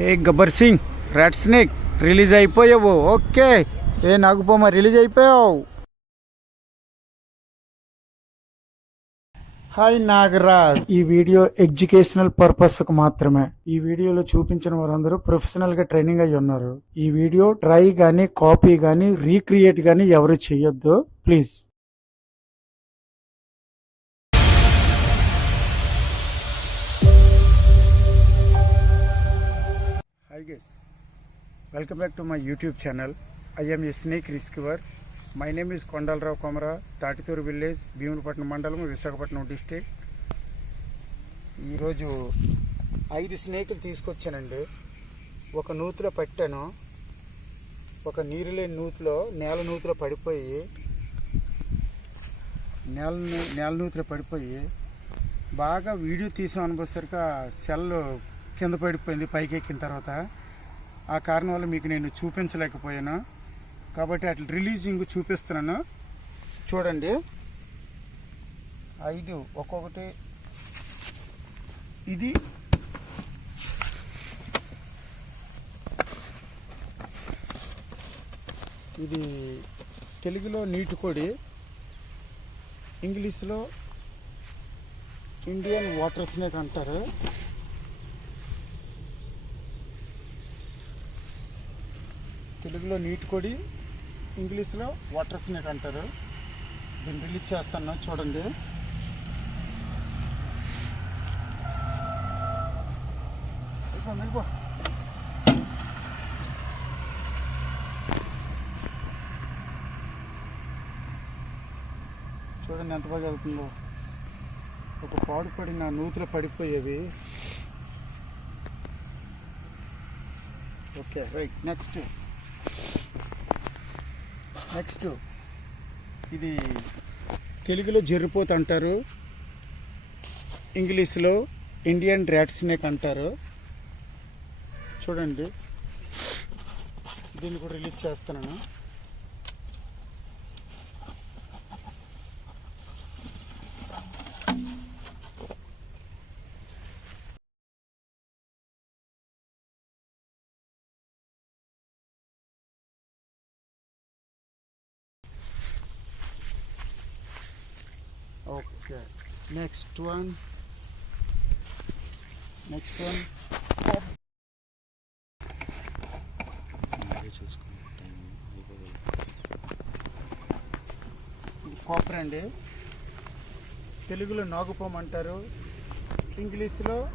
Hey Gabbar Singh red snake release అయిపోయావు. Okay ఏ నాగుపోమ రిలీజ్ అయిపోయావు. హాయ్ నాగరాజ్. ఈ వీడియో ఎడ్యుకేషనల్ పర్పస్కు మాత్రమే. ఈ వీడియోలో చూపించిన వారందరూ ప్రొఫెషనల్గా ట్రైనింగ్ అయి ఉన్నారు. ఈ వీడియో ట్రై గానీ కాపీ గానీ రీక్రియేట్ గానీ ఎవరు చెయ్యొద్దు please hi guys welcome back to my YouTube channel I'm a snake rescuer my name is Kondalarao Komara Tatituru village Bheemunipatnam మండలం విశాఖపట్నం డిస్టిక్ ఈరోజు ఐదు స్నేకులు తీసుకొచ్చానండి. ఒక నూతిలో పట్టాను. ఒక నీరు లేని నూతిలో నేల నూతిలో పడిపోయి నేల నూ- నేల నూతిలో పడిపోయి బాగా వీడియో తీసాం అనుకోసరికి ఆ సెల్ కింద పడిపోయింది పైకి ఎక్కిన తర్వాత. ఆ కారణం వల్ల మీకు నేను చూపించలేకపోయాను. కాబట్టి అట్లా రిలీజింగ్ చూపిస్తున్నాను. చూడండి. ఐదు ఒక్కొక్కటి. ఇది. ఇది తెలుగులో నీటి కొడి ఇంగ్లీష్లో ఇండియన్ వాటర్ స్నేక్ అంటారు. తెలుగులో నీటి కొడి ఇంగ్లీష్లో వాటర్ స్నేక్ అంటారు. దీన్ని రిలీజ్ చేస్తాను చూడండి. చూడండి ఎంత బాగా వెళ్తుందో ఒక పాడు పడిన నూతులు పడిపోయేవి. Okay right next. నెక్స్ట్ ఇది తెలుగులో జర్రిపోతు అంటారు ఇంగ్లీష్లో ఇండియన్ ర్యాట్ స్నేక్ అంటారు. చూడండి దీన్ని కూడా రిలీజ్ చేస్తున్నాను. Next next one next one cobra అండి. తెలుగులో నాగుపాము అంటారు. ఇంగ్లీష్లో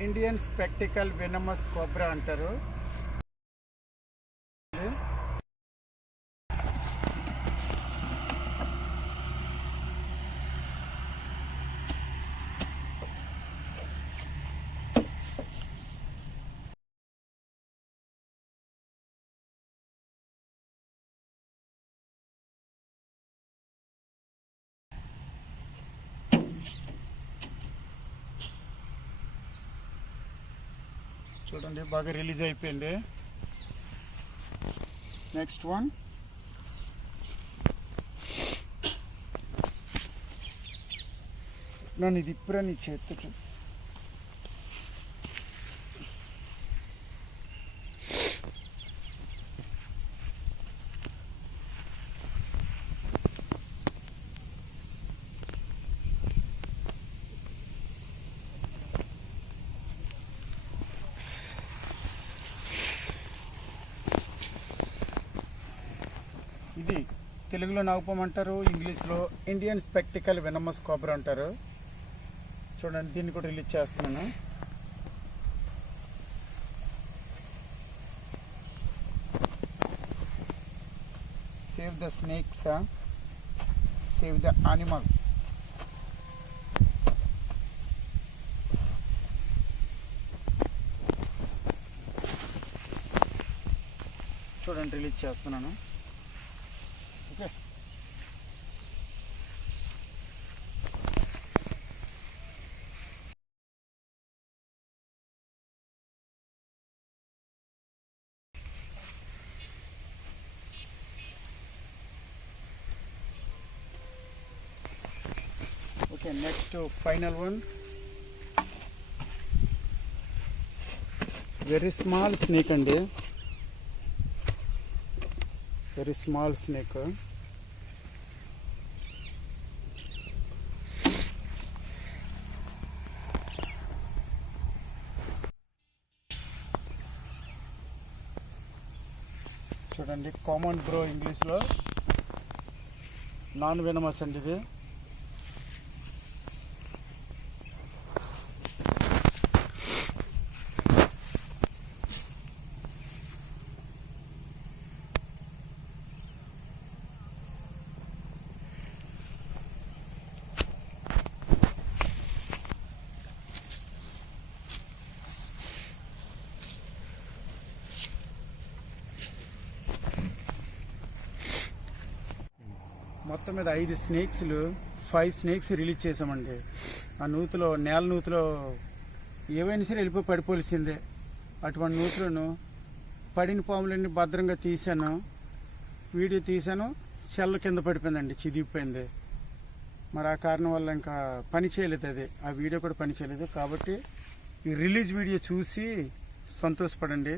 ఇండియన్ స్పెక్టికల్ వెనమస్ కోబ్రా అంటారు. చూడండి బాగా రిలీజ్ అయిపోయింది. నెక్స్ట్ వన్ నన్ను ఇది ఇప్పుడని నీ చేతికి ఇది తెలుగులో నాగపం అంటారు ఇంగ్లీష్లో ఇండియన్ స్పెక్టికల్ వెనమస్ కాపర్ అంటారు. చూడండి దీన్ని కూడా రిలీజ్ చేస్తున్నాను. Save the snakes save the animals చూడండి రిలీజ్ చేస్తున్నాను. Okay next final one very small snake అండి. వెరీ స్మాల్ స్నేక్ చూడండి కామన్ బ్రో ఇంగ్లీష్లో నాన్ వెనమస్ అండి ఇది. మొత్తం మీద ఐదు స్నేక్స్లు ఫైవ్ స్నేక్స్ రిలీజ్ చేసామండి ఆ నూతులో నేల నూతిలో ఏవైనా సరే వెళ్ళిపోయి పడిపోవలసిందే. అటువంటి నూతులను పడిన పాములన్నీ భద్రంగా తీశాను. వీడియో తీశాను. సెల్ కింద పడిపోయిందండి చిదిగిపోయింది. మరి ఆ కారణం వల్ల ఇంకా పని చేయలేదు అది. ఆ వీడియో కూడా పని చేయలేదు. కాబట్టి ఈ రిలీజ్ వీడియో చూసి సంతోషపడండి.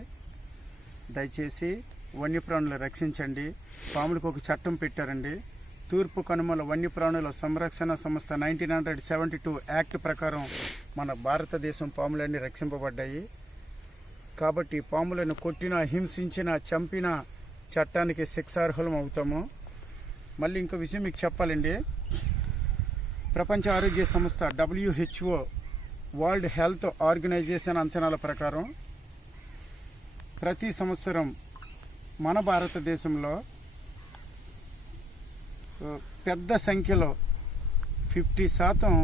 దయచేసి వన్యప్రాణులు రక్షించండి. పాములకు ఒక చట్టం పెట్టారండి. తూర్పు కనుమల వన్యప్రాణుల సంరక్షణ సంస్థ nineteen hundred seventy two act ప్రకారం మన భారతదేశం పాములన్నీ రక్షింపబడ్డాయి. కాబట్టి పాములను కొట్టిన హింసించిన చంపిన చట్టానికి శిక్షార్హులం అవుతాము. మళ్ళీ ఇంకో విషయం మీకు చెప్పాలండి. ప్రపంచ ఆరోగ్య సంస్థ డబ్ల్యూహెచ్ఓ వరల్డ్ హెల్త్ ఆర్గనైజేషన్ అంచనాల ప్రకారం ప్రతి సంవత్సరం మన భారతదేశంలో పెద్ద సంఖ్యలో ఫిఫ్టీ శాతం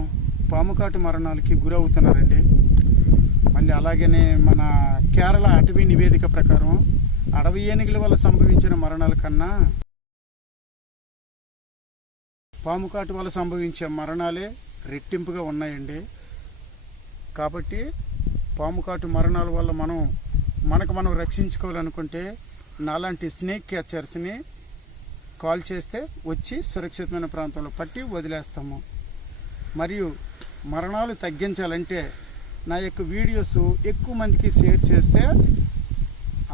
పాముకాటు మరణాలకి గురవుతున్నారండి. మళ్ళీ అలాగనే మన కేరళ అటవీ నివేదిక ప్రకారం అడవి ఏనుగుల వల్ల సంభవించిన మరణాల కన్నా పాముకాటు వల్ల సంభవించే మరణాలే రెట్టింపుగా ఉన్నాయండి. కాబట్టి పాముకాటు మరణాల వల్ల మనం మనకు మనం రక్షించుకోవాలనుకుంటే నాలాంటి స్నేక్ క్యాచర్స్ని కాల్ చేస్తే వచ్చి సురక్షితమైన ప్రాంతంలో పట్టి వదిలేస్తాము. మరియు మరణాలు తగ్గించాలంటే నా యొక్క వీడియోస్ ఎక్కువ మందికి షేర్ చేస్తే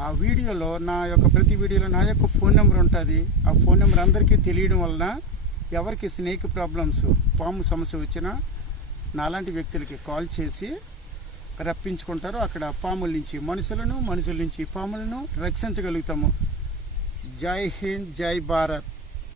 ఆ వీడియోలో నా యొక్క ప్రతి వీడియోలో నా యొక్క ఫోన్ నెంబర్ ఉంటుంది. ఆ ఫోన్ నెంబర్ అందరికీ తెలియడం వలన ఎవరికి స్నేక్ ప్రాబ్లమ్స్ పాము సమస్య వచ్చినా నాలాంటి వ్యక్తులకి కాల్ చేసి రప్పించుకుంటారు. అక్కడ పాముల నుంచి మనుషులను మనుషుల నుంచి పాములను రక్షించగలుగుతాము. జై హింద్ జై భారత్.